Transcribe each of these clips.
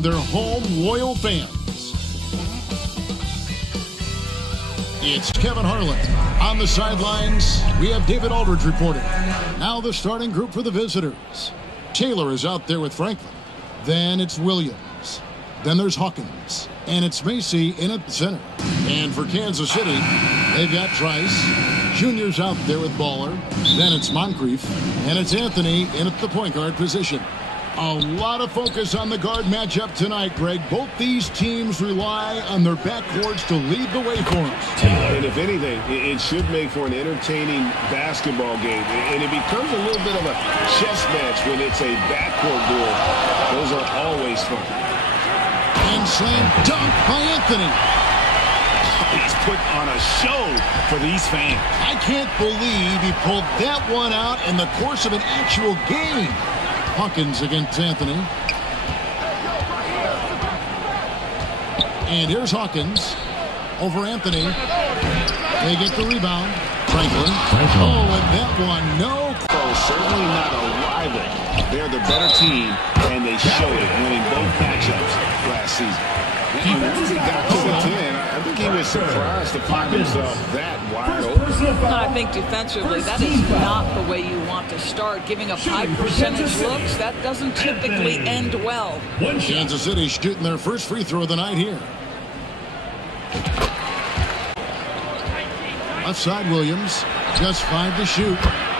of their home loyal fans. It's Kevin Harlan. On the sidelines, we have David Aldridge reporting. Now the starting group for the visitors. Taylor is out there with Franklin. Then it's Williams. Then there's Hawkins. And it's Macy in at the center. And for Kansas City, they've got Trice. Junior's out there with Baller. Then it's Moncrief. And it's Anthony in at the point guard position. A lot of focus on the guard matchup tonight, Greg. Both these teams rely on their backcourts to lead the way for them. And if anything, it should make for an entertaining basketball game. And it becomes a little bit of a chess match when it's a backcourt duel. Those are always fun. And slam dunk by Anthony. He's put on a show for these fans. I can't believe he pulled that one out in the course of an actual game. Hawkins against Anthony. And here's Hawkins over Anthony. They get the rebound. Franklin. Oh, and that one, no. Certainly not a rival. They're the better team, and they showed it, winning both matchups last season. He really got to the 10. I think he was surprised to find himself that wide open. I think defensively, that is not the way you want to start. Giving up high percentage looks, that doesn't typically end well. Kansas City shooting their first free throw of the night here. Left side Williams, just 5 to shoot.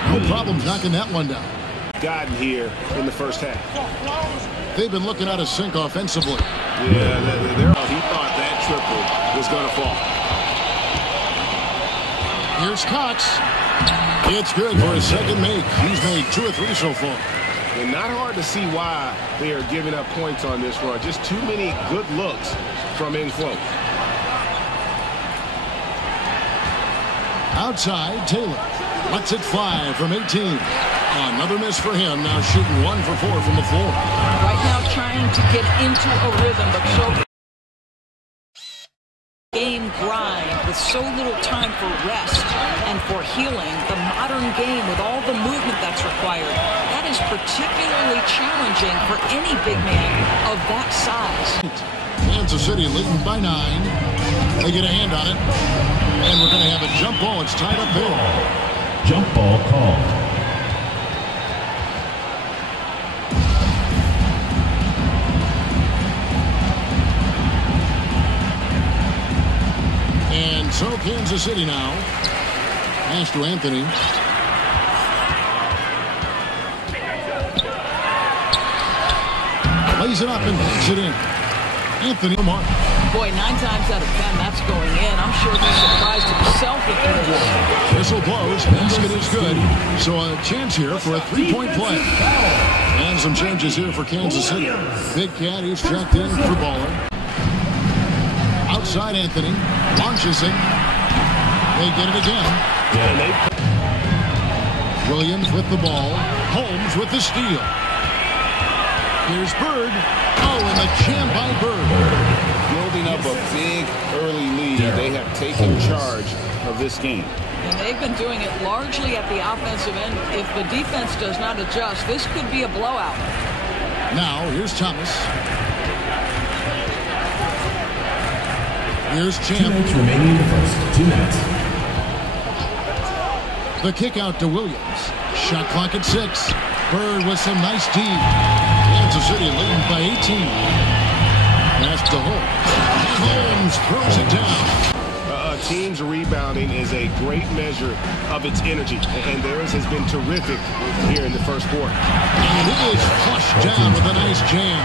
No problems knocking that one down. Gotten here in the first half. They've been looking out of sync offensively. Yeah, he thought that triple was going to fall. Here's Cox. It's good for his second make. He's made 2 or 3 so far. And not hard to see why they are giving up points on this run. Just too many good looks from in close. Outside, Taylor lets it fly from 18. Another miss for him. Now shooting 1 for 4 from the floor. Right now trying to get into a rhythm, but so game grind with so little time for rest and for healing. The modern game with all the movement that's required, that is particularly challenging for any big man of that size. Kansas City leading by 9. They get a hand on it. And we're going to have a jump ball. It's tied up there. Jump ball called. And so Kansas City now. Pass to Anthony. Lays it up and backs it in. Anthony Mark. Boy, 9 times out of 10, that's going in. I'm sure he's surprised himself at this. Whistle blows. Basket is good. So a chance here for a 3-point play. And some changes here for Kansas City. Big Cat, he's checked in for Baller. Outside Anthony. Launches it. They get it again. Williams with the ball. Holmes with the steal. Here's Bird. Oh, and the jam by Bird. Building up a big early lead. They have taken charge of this game. And they've been doing it largely at the offensive end. If the defense does not adjust, this could be a blowout. Now, here's Thomas. Here's 2 minutes remaining in the first. 2 minutes. The kick out to Williams. Shot clock at 6. Bird with some nice D. Kansas City leading by 18. Pass to Holmes. Holmes throws it down. Team's rebounding is a great measure of its energy, and theirs has been terrific here in the first quarter. And it is flushed down with a nice jam.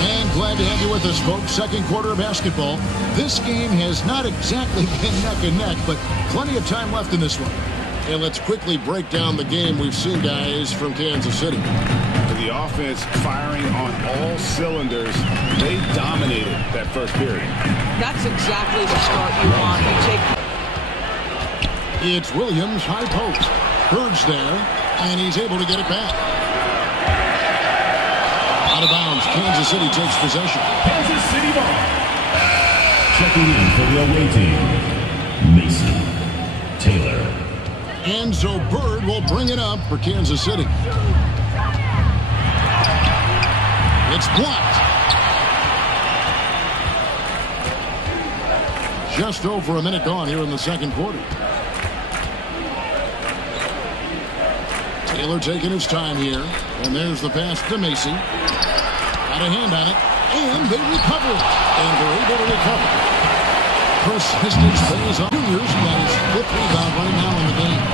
And glad to have you with us, folks. Second quarter of basketball. This game has not exactly been neck and neck, but plenty of time left in this one. And let's quickly break down the game we've seen, guys, from Kansas City. The offense firing on all cylinders. They dominated that first period. That's exactly the start you want. You take. It's Williams, high post. Bird's there, and he's able to get it back. Out of bounds, Kansas City takes possession. Kansas City ball. Checking in for the away team, Mason, Taylor. And so Bird will bring it up for Kansas City. It's blocked. Just over a minute gone here in the second quarter. Taylor taking his time here. And there's the pass to Macy. Got a hand on it. And they recover it. And they're able to recover. Persistence pays off. Junior's got his 5th rebound right now in the game.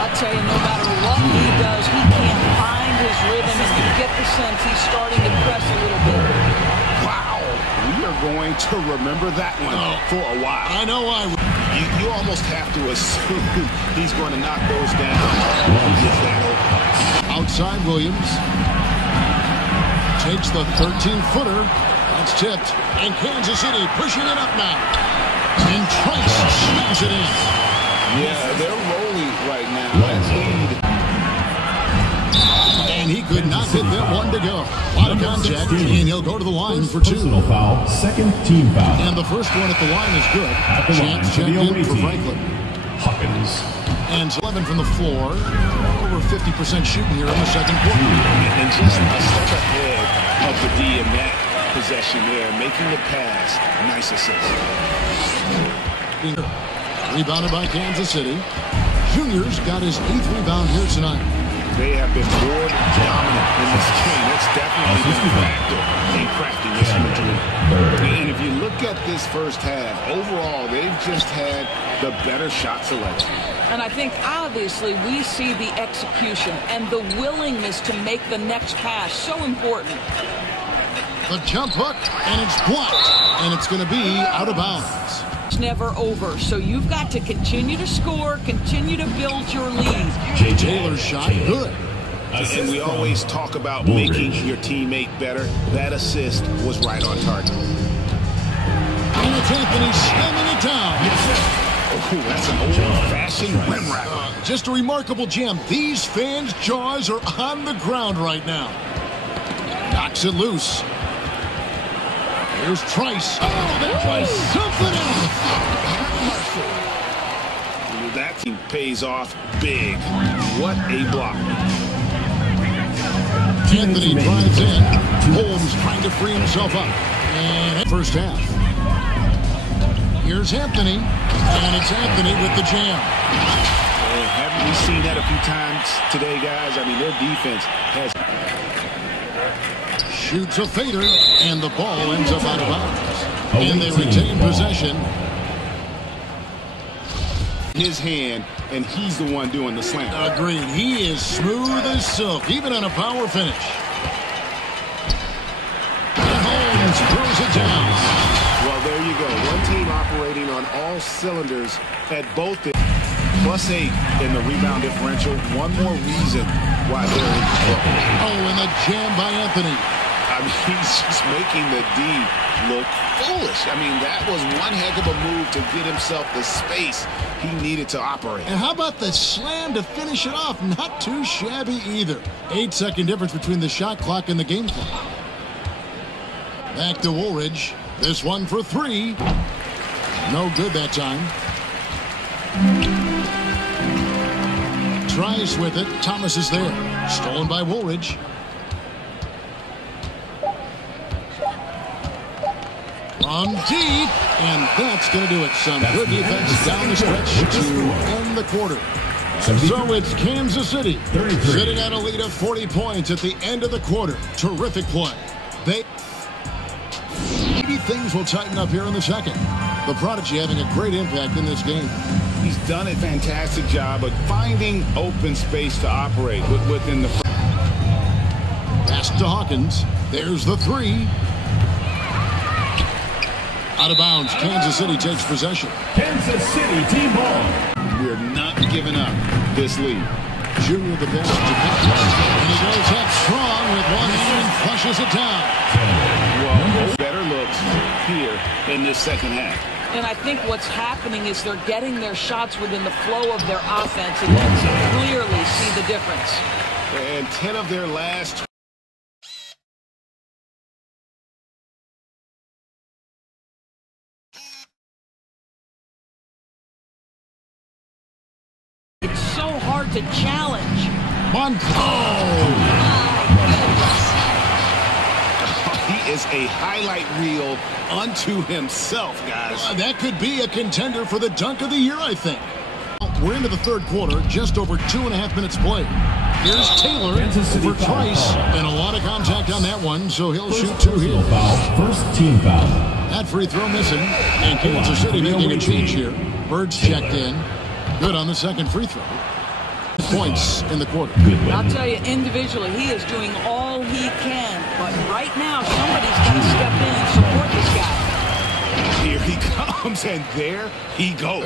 I'll tell you, no matter what he does, he can't find his rhythm, and you get the sense he's starting to press a little bit. Wow. We are going to remember that one for a while. I know I would. You almost have to assume he's going to knock those down. Outside Williams. Takes the 13-footer. That's tipped. And Kansas City pushing it up now. And Trice slams it in. Yeah, they're rolling right now. And he could not hit that one to go. A lot of contact, and he'll go to the line for 2. Personal foul, second team foul. And the first one at the line is good. At the line Chance for the checked in away for team, Franklin. Hawkins. And 11 from the floor. Over 50% shooting here in the second quarter. And just a step ahead of the D in that possession there, making the pass. Nice assist. Rebounded by Kansas City. Junior's got his 8th rebound here tonight. They have been more dominant in this game. That's definitely been a factor in crafting this victory. And if you look at this first half, overall, they've just had the better shot selection. And I think, obviously, we see the execution and the willingness to make the next pass so important. The jump hook, and it's blocked. And it's going to be out of bounds. It's never over, so you've got to continue to score, continue to build your lead. Taylor's shot, good. And we always talk about making your teammate better. That assist was right on target. And it's Anthony slamming it down. Oh, that's an old-fashioned rim wrap. Just a remarkable jam. These fans' jaws are on the ground right now. Knocks it loose. Here's Trice. Oh, there's something else. That team pays off big. What a block. Anthony drives in. Holmes trying to free himself up. And first half. Here's Anthony. And it's Anthony with the jam. Haven't we seen that a few times today, guys? I mean, their defense has... Shoots a fader, and the ball ends up out of bounds. And they retain possession. His hand, and he's the one doing the slam. Agreed. He is smooth as silk, even on a power finish. And Holmes throws it down. Well, there you go. One team operating on all cylinders at both +8 in the rebound differential. One more reason why they're in trouble. Oh, and the jam by Anthony. I mean, he's just making the D look foolish. I mean, that was one heck of a move to get himself the space he needed to operate. And how about the slam to finish it off? Not too shabby either. 8-second difference between the shot clock and the game clock. Back to Woolridge. This one for 3. No good that time. Tries with it. Thomas is there. Stolen by Woolridge. From deep, and that's going to do it. Some good defense down the stretch to end the quarter. So it's Kansas City sitting at a lead of 40 points at the end of the quarter. Terrific play. Maybe things will tighten up here in the second. The Prodigy having a great impact in this game. He's done a fantastic job of finding open space to operate within the... Pass to Hawkins. There's the 3. Out of bounds. Kansas City takes possession. Kansas City team ball. We're not giving up this lead. Junior the best to pass. And he goes up strong with one hand and flushes it down. Well, better looks here in this second half. And I think what's happening is they're getting their shots within the flow of their offense, and you can clearly see the difference. And 10 of their last... It's so to challenge. He is a highlight reel unto himself, guys. That could be a contender for the dunk of the year, I think. We're into the third quarter, just over 2.5 minutes played. Here's Taylor for Trice, and a lot of contact on that one, so he'll shoot two here. First team foul. That free throw missing, and Kansas City making a change here. Bird's checked in. Good on the second free throw. Points in the quarter. I'll tell you, individually, he is doing all he can, but right now, somebody's got to step in and support this guy. Here he comes, and there he goes.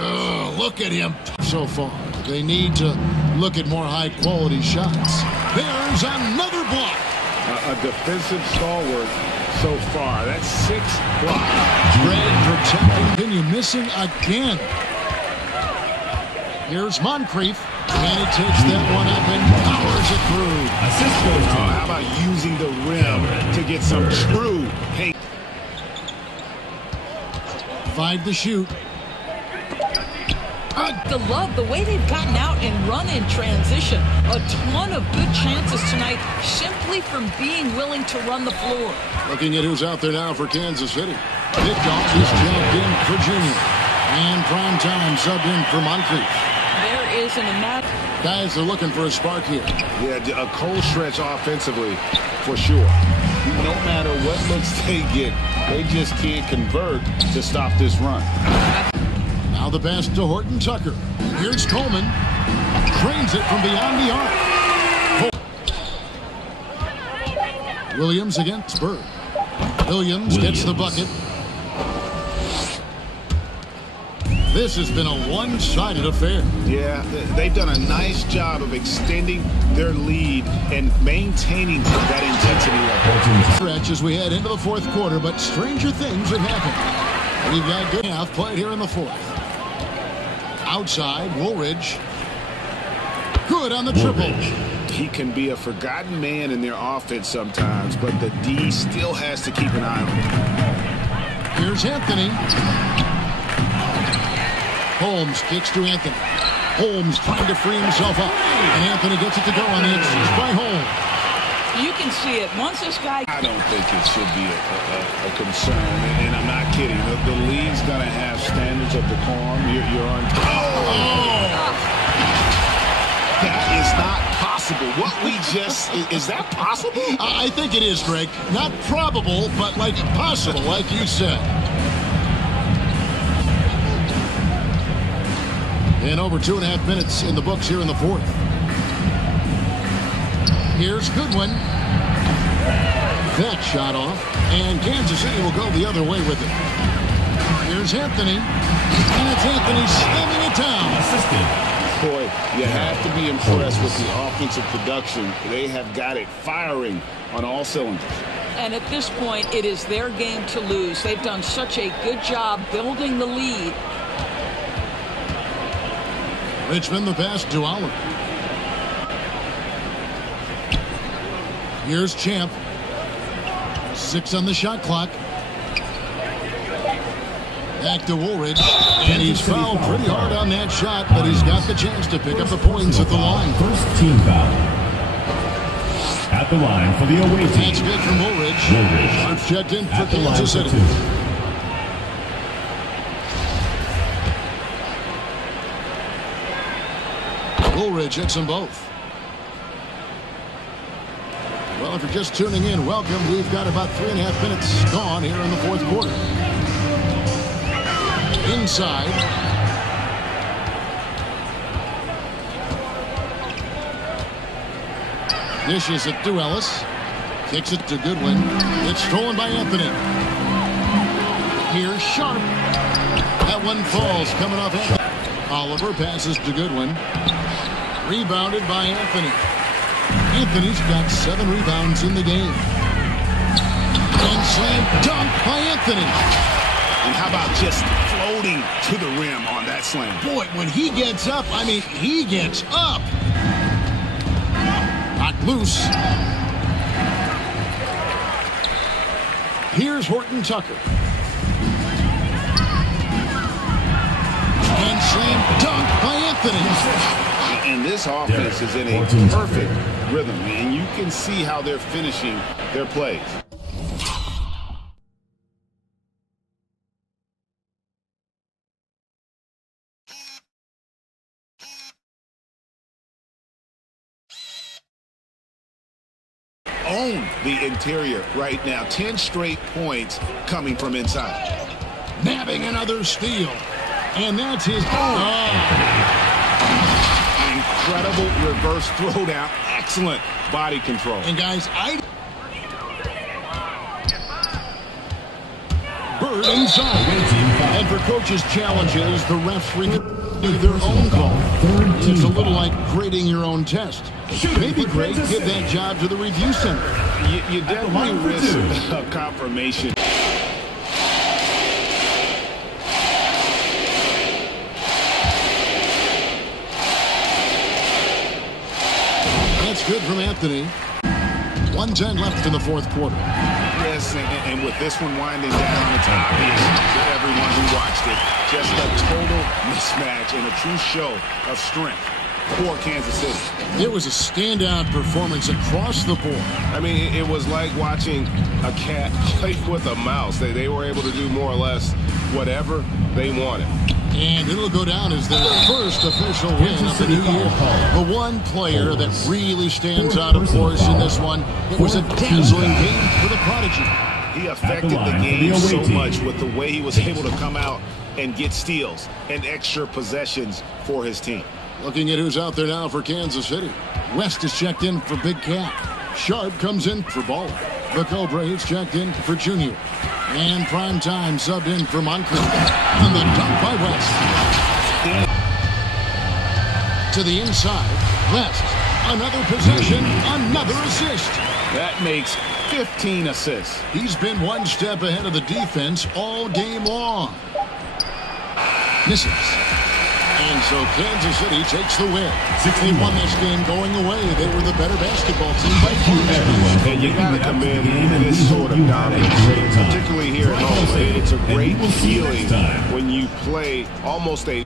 Look at him so far. They need to look at more high-quality shots. There's another block. A defensive stalwart so far. That's 6 blocks. Great protecting. Continue missing again. Here's Moncrief. And he takes that one up and powers it through. Assist goes to How about using the rim to get some true paint? 5 to shoot. To love the way they've gotten out and run in transition. A ton of good chances tonight simply from being willing to run the floor. Looking at who's out there now for Kansas City. Vickoff is jacked in for Junior. And prime time subbed in for Moncrief. There is an imagine. Guys are looking for a spark here. Yeah, a cold stretch offensively for sure. No matter what looks they get, they just can't convert to stop this run. Now the pass to Horton Tucker. Here's Coleman. Trains it from beyond the arc. Williams against Bird. Williams gets the bucket. This has been a one-sided affair. Yeah, they've done a nice job of extending their lead and maintaining that intensity level. Stretch as we head into the fourth quarter, but stranger things have happened. We've got good half played here in the fourth. Outside, Woolridge. Good on the triple. He can be a forgotten man in their offense sometimes, but the D still has to keep an eye on him. Here's Anthony. Holmes kicks to Anthony. Holmes trying to free himself up. And Anthony gets it to go on the exchange by Holmes. You can see it. Once this guy... I don't think it should be a concern, and I'm not kidding. The league's going to have standards of decorum. You're on... That is not possible. What we just... Is that possible? I think it is, Greg. Not probable, but like possible, like you said. And over 2.5 minutes in the books here in the fourth. Here's Goodwin. That shot off. And Kansas City will go the other way with it. Here's Anthony. And it's Anthony slamming it down. assisted. Boy, you have to be impressed with the offensive production. They have got it firing on all cylinders. And at this point, it is their game to lose. They've done such a good job building the lead. Richmond the pass to Aller. Here's Champ. 6 on the shot clock. Back to Woolridge. And he's fouled pretty hard on that shot, but he's got the chance to pick up the points at the line. First team foul. At the line for the away team. That's good from Woolridge. Woolridge checked in for Kansas City. Woolridge hits them both. Well, if you're just tuning in, welcome. We've got about 3.5 minutes gone here in the fourth quarter. Inside. Dishes it to Ellis. Kicks it to Goodwin. It's stolen by Anthony. Here's Sharp. That one falls coming off Anthony. Oliver passes to Goodwin. Rebounded by Anthony. Anthony's got 7 rebounds in the game. And slam dunk by Anthony. And how about just floating to the rim on that slam? Boy, when he gets up, I mean, he gets up. Not loose. Here's Horton Tucker. And slam dunk by Anthony. And this offense is in a perfect rhythm, and you can see how they're finishing their plays. Own the interior right now. 10 straight points coming from inside. Nabbing another steal. And that's his... Incredible reverse throwdown. Excellent body control. And guys, Bird inside. And for coaches' challenges, the refs do their own call. It's a little like grading your own test. Maybe great, give that job to the review center. You definitely risk a confirmation. That's good from Anthony. 1:10 left in the fourth quarter. Yes, and with this one winding down, it's obvious to everyone who watched it. Just a total mismatch and a true show of strength for Kansas City. It was a standout performance across the board. I mean, it was like watching a cat play with a mouse. They were able to do more or less whatever they wanted. And it'll go down as their first official win of the new year. The one player that really stands out, of course, in this one, it was a dazzling game for the Prodigy. He affected the game so much with the way he was able to come out and get steals and extra possessions for his team. Looking at who's out there now for Kansas City. West is checked in for Big Cat. Sharp comes in for Baller. The Cobra is checked in for Junior. And Prime Time subbed in for Moncrief. On the dunk by West. To the inside. West. Another possession. Another assist. That makes 15 assists. He's been one step ahead of the defense all game long. Misses. And so Kansas City takes the win. They won this game going away. They were the better basketball team by far. And you got to commend this sort of dominance, particularly here at home. It's a great feeling when you play almost a